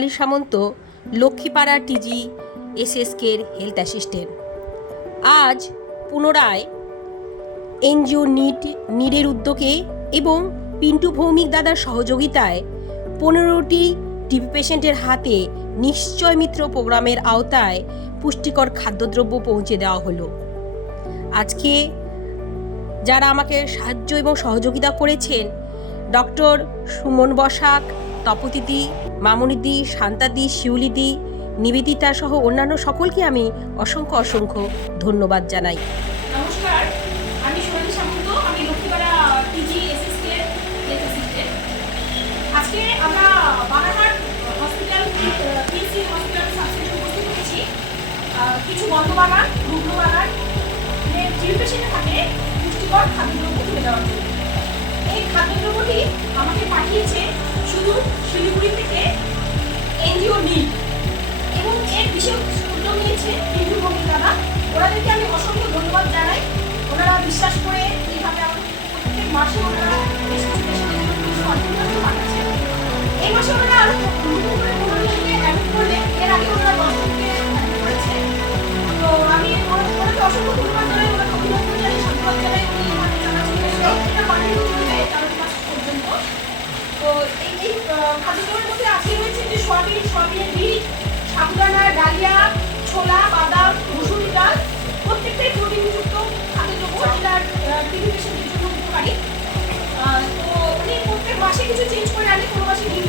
সোনালী সামন্ত, Lakshmipara টিজি এসএসকের health assistant. আজ পুনরায় NGO নিডের উদ্যোগে এবং পিন্টু ভৌমিক দাদার সহযোগিতায় 15টি টিবি পেশেন্টের হাতে নিশ্চয় মিত্র প্রোগ্রামের আওতায় পুষ্টিকর খাদ্যদ্রব্য পৌঁছে দেওয়া হলো। আজকে যারা আমাকে সাহায্য এবং সহযোগিতা করেছেন, ডক্টর সুমন বসাক, তপতিদি, মামনিদি, শান্তাদি, শিউলিদি, নিবেদিতা সহ অন্যান্য সকলকে আমি অসংখ্য অসংখ্য ধন্যবাদ জানাই। নমস্কার, আমি সোনালী সামন্ত, আমি লক্ষ্মীপাড়া টিজি এসএসকে হেলথ অ্যাসিস্ট্যান্ট। আজকে আমরা বানারহাট হসপিটাল পিএসসি হসপিটাল সাবসেন্টারে উপস্থিত হয়েছি। কিছু বন্ধ বাগান, রুগ্ন বাগান টিবি পেশেন্টের হাতে পুষ্টিকর খাদ্যদ্রব্য তুলে দেওয়ার জন্য। এই খাদ্যদ্রব্যটি আমাকে পাঠিয়েছে শুধু শিলিগুড়ি থেকে এনজিও নিড, এবং এর বিশেষ উদ্যোগ নিয়েছে পিন্টু ভৌমিক দাদা। ওনাদেরকে আমি অসংখ্য ধন্যবাদ জানাই। ওনারা বিশ্বাস করে এইভাবে আমাদের প্রত্যেক মাসে ওনারা বেশ কিছু পেশেন্টের জন্য কিছু অর্থ পাঠাচ্ছে। এই মাসে ওনারা আরো নতুন করে 15জনকে অ্যাডমিট করলেন। এর আগে ওনারা 10জনকে অ্যাডমিট করেছে। তো আমি ওনাকে অসংখ্য ধন্যবাদ জানাই, ওনাকে অভিনন্দন জানাই, সাধুবাদ জানাই। উনি এখানে চালাচ্ছেন, এটা কন্টিনিউ চলবে 4 মাস পর্যন্ত। তো এই খাদ্যদ্রব্যের মধ্যে আজকে রয়েছে যে সোয়াবিনের বীজ, সাবুদানা, ডালিয়া, ছোলা, বাদাম, মুসুরি ডাল, প্রত্যেকটাই প্রোটিনযুক্ত খাদ্যদ্রব্য, যেটা টিবি পেশেন্টের জন্য উপকারী। তো উনি প্রত্যেক মাসে কিছু চেঞ্জ করে আনে, কোনো মাসে ডিম